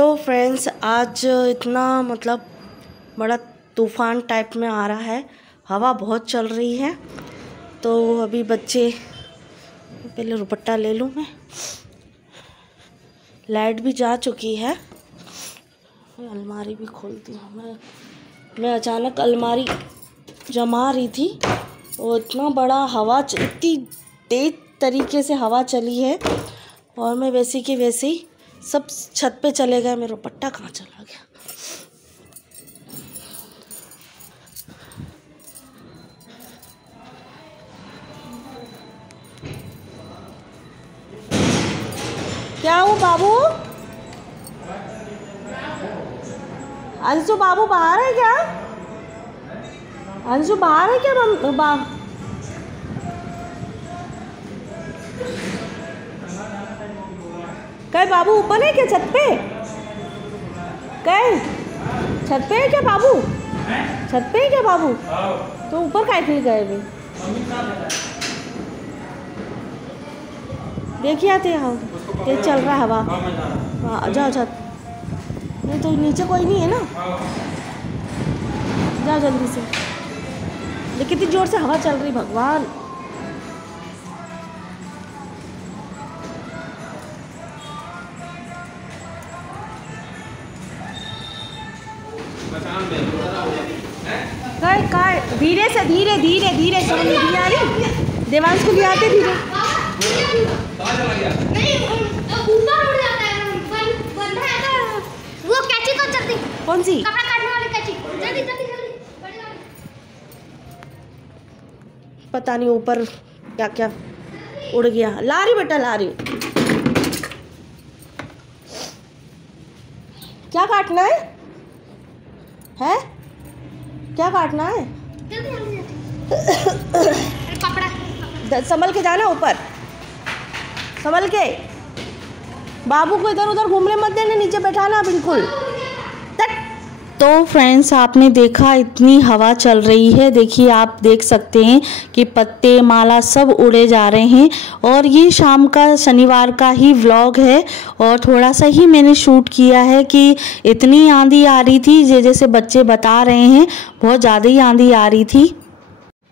तो फ्रेंड्स आज इतना मतलब बड़ा तूफ़ान टाइप में आ रहा है, हवा बहुत चल रही है। तो अभी बच्चे, पहले दुपट्टा ले लूँ मैं, लाइट भी जा चुकी है। अलमारी भी खोलती हूँ मैं अचानक अलमारी जमा रही थी, वो इतना बड़ा हवा, इतनी तेज तरीके से हवा चली है और मैं वैसे की वैसे ही सब छत पे चले गए। मेरा दुपट्टा कहाँ चला गया? क्या हुआ बाबू? अंशु बाबू बाहर है क्या? अंशु बाहर है क्या? कहीं बाबू ऊपर है क्या? छत पे? कहीं छत पे है क्या बाबू? छत पे है क्या बाबू? तो ऊपर काहे के लिए गए भी? देखिए आते हैं, तेज चल रहा है हवा। हाँ जाओ छत, नहीं तो नीचे कोई नहीं है ना, जाओ जल्दी से। लेकिन कितनी जोर से हवा चल रही, भगवान। धीरे से, धीरे धीरे धीरे, समझ नहीं आ रही। देवांश को भी आते धीरे। वो कैची तो चलती। कौन सी? कपड़ा काटने वाली कैची। जल्दी जल्दी जल्दी। पता नहीं ऊपर क्या क्या उड़ गया। ला रही बेटा, ला रही। क्या काटना है? हैं? क्या काटना है? कपड़ा संभल के जाना, ऊपर संभल के। बाबू को इधर उधर घूमने मत देना, नीचे बैठाना बिल्कुल। तो फ्रेंड्स आपने देखा इतनी हवा चल रही है, देखिए आप देख सकते हैं कि पत्ते माला सब उड़े जा रहे हैं। और ये शाम का शनिवार का ही व्लॉग है और थोड़ा सा ही मैंने शूट किया है कि इतनी आंधी आ रही थी, जैसे बच्चे बता रहे हैं बहुत ज़्यादा ही आंधी आ रही थी।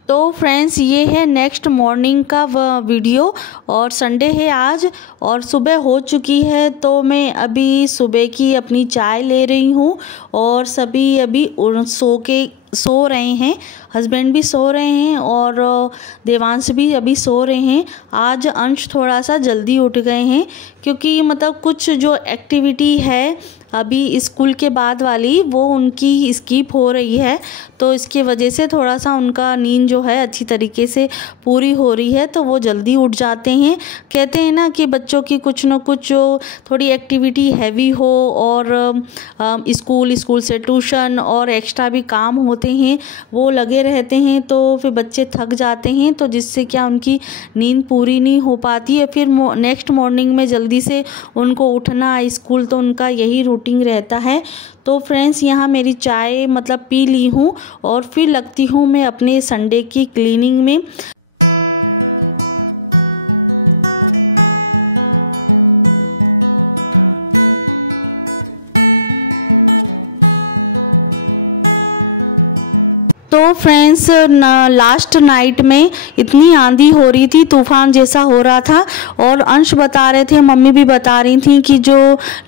तो फ्रेंड्स ये है नेक्स्ट मॉर्निंग का वीडियो और संडे है आज और सुबह हो चुकी है। तो मैं अभी सुबह की अपनी चाय ले रही हूँ और सभी अभी सो रहे हैं। हस्बैंड भी सो रहे हैं और देवांश भी अभी सो रहे हैं। आज अंश थोड़ा सा जल्दी उठ गए हैं क्योंकि मतलब कुछ जो एक्टिविटी है अभी स्कूल के बाद वाली वो उनकी स्किप हो रही है, तो इसकी वजह से थोड़ा सा उनका नींद जो है अच्छी तरीके से पूरी हो रही है, तो वो जल्दी उठ जाते हैं। कहते हैं ना कि बच्चों की कुछ न कुछ जो थोड़ी एक्टिविटी हैवी हो और स्कूल से ट्यूशन और एक्स्ट्रा भी काम होते हैं वो लगे रहते हैं, तो फिर बच्चे थक जाते हैं, तो जिससे क्या उनकी नींद पूरी नहीं हो पाती है। फिर नेक्स्ट मॉर्निंग में जल्दी से उनको उठना, स्कूल, तो उनका यही रूटीन रहता है। तो फ्रेंड्स यहाँ मेरी चाय मतलब पी ली हूँ और फिर लगती हूँ मैं अपने संडे की क्लीनिंग में। तो फ्रेंड्स लास्ट नाइट में इतनी आंधी हो रही थी, तूफान जैसा हो रहा था और अंश बता रहे थे, मम्मी भी बता रही थी कि जो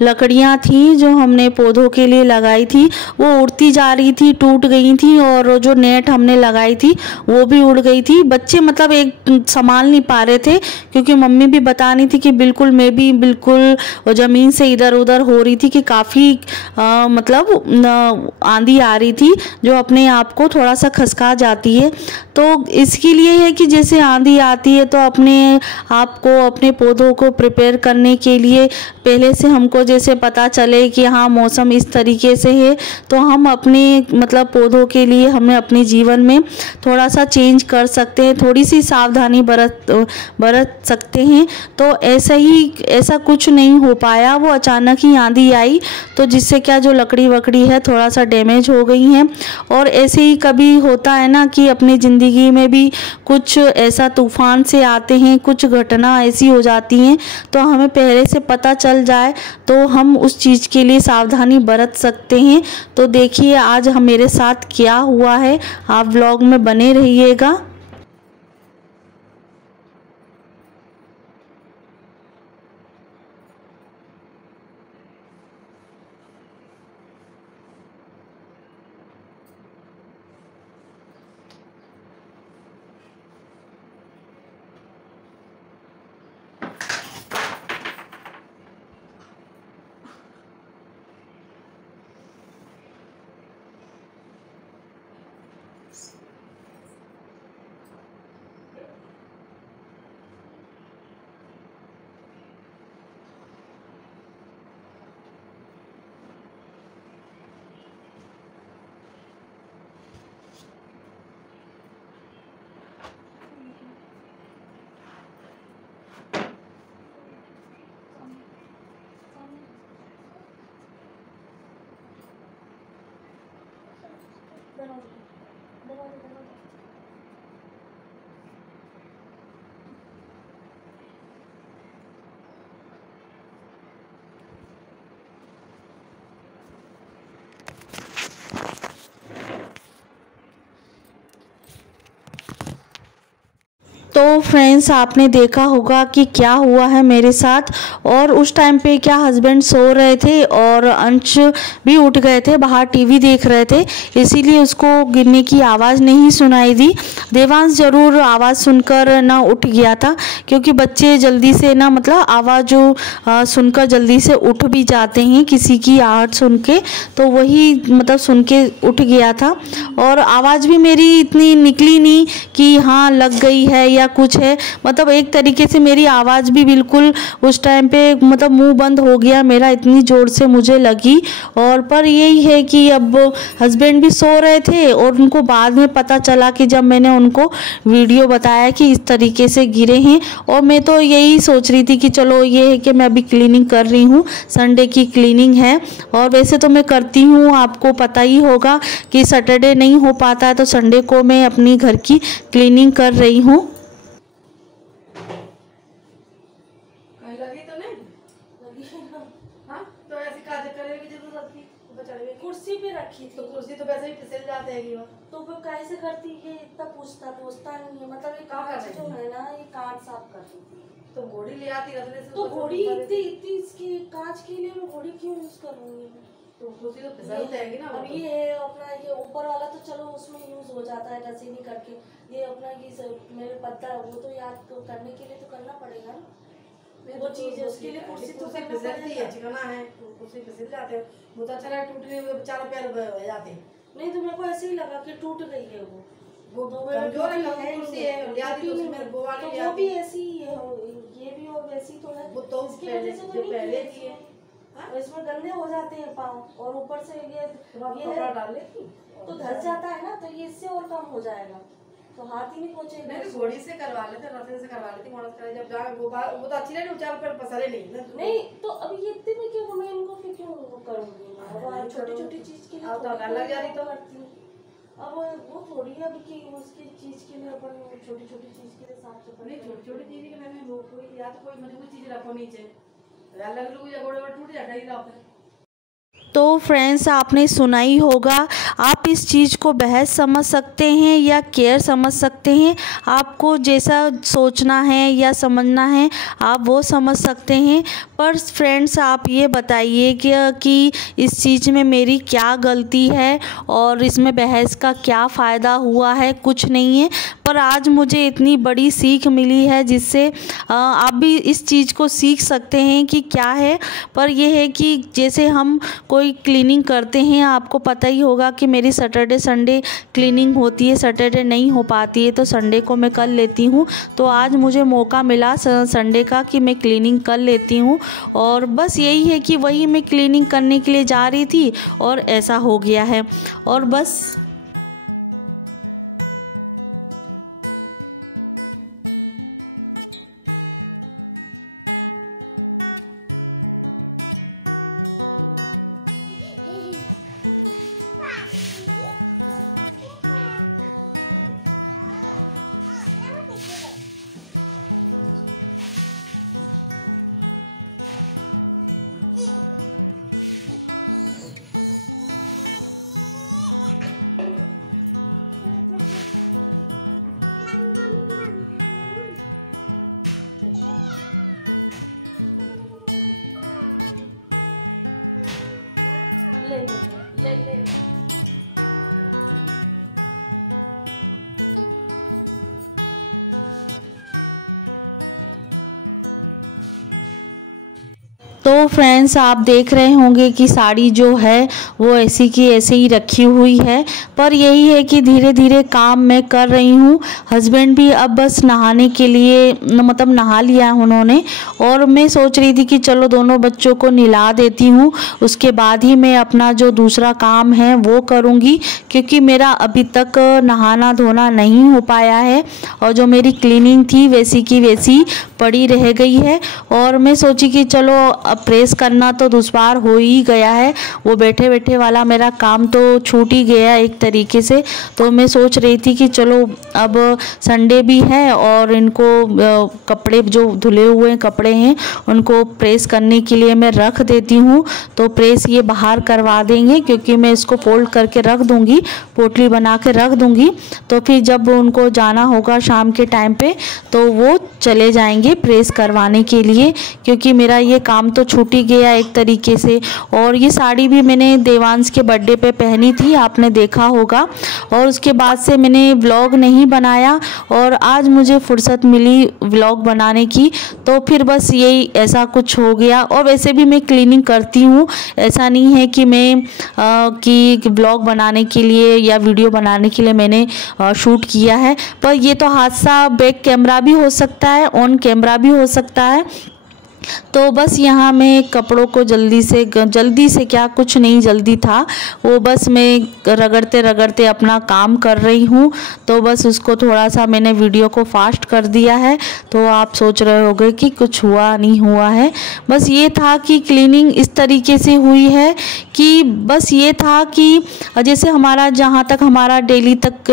लकड़ियां थी जो हमने पौधों के लिए लगाई थी वो उड़ती जा रही थी, टूट गई थी और जो नेट हमने लगाई थी वो भी उड़ गई थी। बच्चे मतलब एक संभाल नहीं पा रहे थे क्योंकि मम्मी भी बता रही थी कि बिल्कुल मैं भी बिल्कुल ज़मीन से इधर उधर हो रही थी कि काफ़ी मतलब आंधी आ रही थी जो अपने आप को थोड़ा सा खसका जाती है। तो इसके लिए है कि जैसे आंधी आती है तो अपने आप को, अपने पौधों को प्रिपेयर करने के लिए पहले से हमको जैसे पता चले कि हाँ मौसम इस तरीके से है, तो हम अपने मतलब पौधों के लिए हमें अपने जीवन में थोड़ा सा चेंज कर सकते हैं, थोड़ी सी सावधानी बरत सकते हैं। तो ऐसा कुछ नहीं हो पाया, वो अचानक ही आंधी आई तो जिससे क्या जो लकड़ी वकड़ी है थोड़ा सा डैमेज हो गई हैं। और ऐसे ही कभी होता है ना कि अपनी ज़िंदगी में भी कुछ ऐसा तूफ़ान से आते हैं, कुछ घटना ऐसी हो जाती हैं, तो हमें पहले से पता चल जाए तो हम उस चीज़ के लिए सावधानी बरत सकते हैं। तो देखिए आज हम मेरे साथ क्या हुआ है, आप व्लॉग में बने रहिएगा। तो फ्रेंड्स आपने देखा होगा कि क्या हुआ है मेरे साथ। और उस टाइम पे क्या हस्बैंड सो रहे थे और अंश भी उठ गए थे, बाहर टीवी देख रहे थे, इसीलिए उसको गिरने की आवाज़ नहीं सुनाई दी। देवांश ज़रूर आवाज़ सुनकर ना उठ गया था, क्योंकि बच्चे जल्दी से ना मतलब आवाज़ जो सुनकर जल्दी से उठ भी जाते हैं किसी की आहट सुन के, तो वही मतलब सुन के उठ गया था। और आवाज़ भी मेरी इतनी निकली नहीं कि हाँ लग गई है या कुछ है, मतलब एक तरीके से मेरी आवाज़ भी बिल्कुल उस टाइम पे मतलब मुंह बंद हो गया मेरा, इतनी ज़ोर से मुझे लगी। और पर यही है कि अब हस्बैंड भी सो रहे थे और उनको बाद में पता चला कि जब मैंने उनको वीडियो बताया कि इस तरीके से गिरे हैं। और मैं तो यही सोच रही थी कि चलो ये है कि मैं अभी क्लीनिंग कर रही हूँ, संडे की क्लीनिंग है। और वैसे तो मैं करती हूँ, आपको पता ही होगा कि सैटरडे नहीं हो पाता है तो संडे को मैं अपनी घर की क्लीनिंग कर रही हूँ। लगी तो नहीं लगी हाँ, तो ऐसी काज करने की जरूरत थी? ऊपर चढ़ गई कुर्सी पे रखी थी तो कुर्सी तो वैसे ही फिसल जाते हैं वो। तो फिर कैसे करती, ये इतना पूछता नहीं है, मतलब ये कहाँ कर कांच रही जो थी? है ना, ये कांच साफ कर रही थी। तो घोड़ी ले आती रखने से तो ऊपर से घोड़ी ऊपर इतनी इतनी इसकी कांच के लिए मैं घोड़ी क्यों यूज करूंगी? तो कुर्सी तो फिसल जाएगी ना। अब ये है अपना, ये ऊपर वाला तो चलो उसमें यूज हो जाता है रसीनी करके, ये अपना ये मेरे पत्ता वो तो याद करने के लिए तो करना पड़ेगा ना, वो चीज है उसके लिए कुर्सी तो करना फिसलती है, पड़ेगा। चिकना है कुर्सी फिसल जाते हैं। वो तो अच्छा टूटने में बेचारा पैर बह जाते हैं। नहीं तो मेरे को ऐसे ही लगा कि टूट गई है वो वो मेरे कमजोर है, टूटी कुर्सी है नहीं, ले आती तो टूटी उसमें नहीं। वो वाली तो ले वो भी आती। ऐसी ही है, ये भी और वैसी तो है। वो तो इसकी पहले वजह से तो जो नहीं पहले की की है। और इसमें गंदे हो जाते हैं पाँव, और ऊपर से ये कपड़ा है डाल लेती तो धस जाता है ना, तो ये इससे और कम हो जाएगा, तो हाथ ही नहीं पहुंचेगा। नहीं तो घोड़ी से करवा लेते, रस्ते से करवा लेती, मदद करे जब जाए वो तो अच्छी नहीं, चार पैर पसरे नहीं ना। नहीं तो अब ये इतने में क्यों, मैं इनको फिर क्यों करूंगी, छोटी छोटी चीज के लिए अब तो अगर लग जाती तो करती हूँ। अब वो थोड़ी है अभी कि उसकी चीज के लिए अपन छोटी छोटी चीज के लिए साफ सफाई नहीं छोटी छोटी चीज़ के मैंने वो कोई या तो कोई मजबूत चीज रखो नीचे, अलग लोग या घोड़े में टूट जाता ही रहा है। तो फ्रेंड्स आपने सुना ही होगा, आप इस चीज़ को बहस समझ सकते हैं या केयर समझ सकते हैं, आपको जैसा सोचना है या समझना है आप वो समझ सकते हैं। पर फ्रेंड्स आप ये बताइए कि इस चीज़ में मेरी क्या गलती है और इसमें बहस का क्या फ़ायदा हुआ है, कुछ नहीं है। पर आज मुझे इतनी बड़ी सीख मिली है जिससे आप भी इस चीज़ को सीख सकते हैं कि क्या है। पर यह है कि जैसे हम कोई क्लीनिंग करते हैं, आपको पता ही होगा कि मेरी सैटरडे संडे क्लीनिंग होती है, सैटरडे नहीं हो पाती है तो संडे को मैं कर लेती हूँ। तो आज मुझे मौका मिला संडे का कि मैं क्लीनिंग कर लेती हूँ। और बस यही है कि वही मैं क्लीनिंग करने के लिए जा रही थी और ऐसा हो गया है। और बस तो फ्रेंड्स आप देख रहे होंगे कि साड़ी जो है वो ऐसी की ऐसे ही रखी हुई है, पर यही है कि धीरे धीरे काम मैं कर रही हूँ। हस्बैंड भी अब बस नहाने के लिए मतलब नहा लिया उन्होंने, और मैं सोच रही थी कि चलो दोनों बच्चों को नहला देती हूँ, उसके बाद ही मैं अपना जो दूसरा काम है वो करूँगी, क्योंकि मेरा अभी तक नहाना धोना नहीं हो पाया है और जो मेरी क्लीनिंग थी वैसी की वैसी पड़ी रह गई है। और मैं सोची कि चलो अब प्रेस करना तो दुश्वार हो ही गया है, वो बैठे बैठे वाला मेरा काम तो छूट ही गया एक तरीके से। तो मैं सोच रही थी कि चलो अब संडे भी है और इनको कपड़े जो धुले हुए कपड़े हैं उनको प्रेस करने के लिए मैं रख देती हूँ। तो प्रेस ये बाहर करवा देंगे, क्योंकि मैं इसको फोल्ड करके रख दूँगी, पोटली बना के रख दूँगी, तो फिर जब उनको जाना होगा शाम के टाइम पे तो वो चले जाएंगे प्रेस करवाने के लिए, क्योंकि मेरा ये काम तो छूट ही गया एक तरीके से। और ये साड़ी भी मैंने देवांश के बर्थडे पे पहनी थी, आपने देखा होगा, और उसके बाद से मैंने व्लॉग नहीं बनाया और आज मुझे फुर्सत मिली व्लॉग बनाने की, तो फिर बस यही ऐसा कुछ हो गया। और वैसे भी मैं क्लीनिंग करती हूँ, ऐसा नहीं है कि मैं कि व्लॉग बनाने के लिए या वीडियो बनाने के लिए मैंने शूट किया है, पर ये तो हादसा बैक कैमरा भी हो सकता है, ऑन कैमरा भी हो सकता है। तो बस यहाँ मैं कपड़ों को जल्दी से क्या, कुछ नहीं जल्दी था, वो बस मैं रगड़ते रगड़ते अपना काम कर रही हूँ। तो बस उसको थोड़ा सा मैंने वीडियो को फास्ट कर दिया है। तो आप सोच रहे होंगे कि कुछ हुआ नहीं हुआ है, बस ये था कि क्लीनिंग इस तरीके से हुई है कि बस ये था कि जैसे हमारा जहाँ तक हमारा डेली तक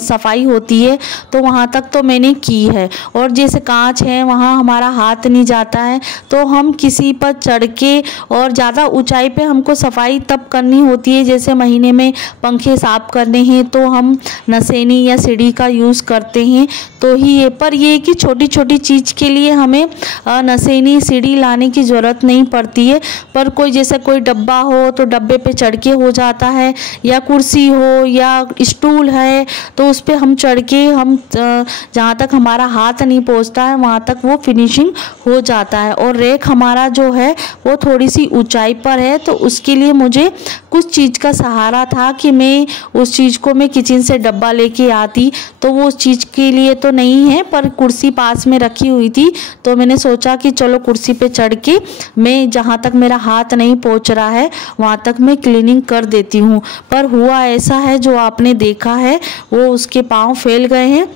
सफाई होती है तो वहाँ तक तो मैंने की है, और जैसे कांच है वहाँ हमारा हाथ नहीं जाता है, तो हम किसी पर चढ़ के और ज़्यादा ऊंचाई पे हमको सफाई तब करनी होती है, जैसे महीने में पंखे साफ करने हैं तो हम नसेनी या सीढ़ी का यूज़ करते हैं तो ही है। पर ये कि छोटी छोटी चीज़ के लिए हमें नसेनी सीढ़ी लाने की ज़रूरत नहीं पड़ती है, पर कोई जैसे कोई डब्बा हो तो डब्बे पे चढ़ के हो जाता है, या कुर्सी हो या स्टूल है तो उस पर हम चढ़ के हम जहाँ तक हमारा हाथ नहीं पहुँचता है वहाँ तक वो फिनिशिंग हो जाता है। और रैक हमारा जो है वो थोड़ी सी ऊंचाई पर है, तो उसके लिए मुझे कुछ चीज़ का सहारा था कि मैं उस चीज़ को मैं किचन से डब्बा लेके आती, तो वो उस चीज़ के लिए तो नहीं है, पर कुर्सी पास में रखी हुई थी तो मैंने सोचा कि चलो कुर्सी पे चढ़ के मैं जहाँ तक मेरा हाथ नहीं पहुँच रहा है वहाँ तक मैं क्लीनिंग कर देती हूँ। पर हुआ ऐसा है जो आपने देखा है वो उसके पाँव फैल गए हैं,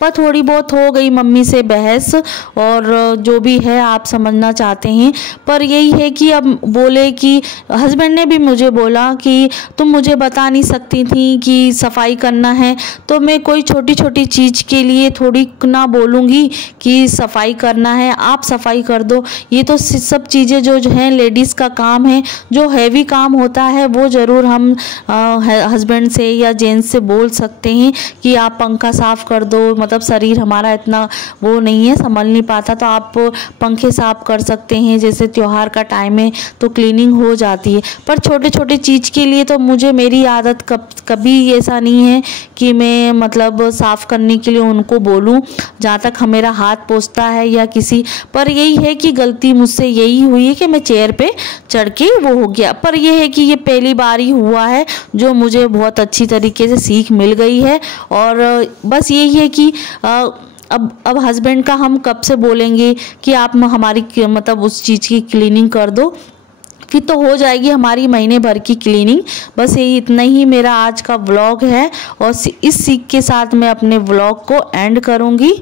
पर थोड़ी बहुत हो गई मम्मी से बहस, और जो भी है आप समझना चाहते हैं। पर यही है कि अब बोले कि हस्बैंड ने भी मुझे बोला कि तुम मुझे बता नहीं सकती थी कि सफाई करना है, तो मैं कोई छोटी छोटी चीज़ के लिए थोड़ी ना बोलूँगी कि सफाई करना है, आप सफाई कर दो। ये तो सब चीज़ें जो हैं लेडीज़ का काम है, जो हैवी काम होता है वो ज़रूर हम हस्बैंड से या जेंट्स से बोल सकते हैं कि आप पंखा साफ़ कर दो, मतलब शरीर हमारा इतना वो नहीं है, संभल नहीं पाता, तो आप पंखे साफ कर सकते हैं, जैसे त्योहार का टाइम है तो क्लीनिंग हो जाती है। पर छोटे छोटे चीज़ के लिए तो मुझे मेरी आदत कभी ऐसा नहीं है कि मैं मतलब साफ़ करने के लिए उनको बोलूं, जहाँ तक मेरा हाथ पहुँचता है या किसी पर। यही है कि गलती मुझसे यही हुई है कि मैं चेयर पे चढ़ के वो हो गया, पर यह है कि ये पहली बार ही हुआ है जो मुझे बहुत अच्छी तरीके से सीख मिल गई है। और बस यही है कि अब हस्बैंड का हम कब से बोलेंगे कि आप हमारी मतलब उस चीज़ की क्लीनिंग कर दो, फिर तो हो जाएगी हमारी महीने भर की क्लीनिंग। बस यही इतना ही मेरा आज का व्लॉग है, और इस सीख के साथ मैं अपने व्लॉग को एंड करूँगी।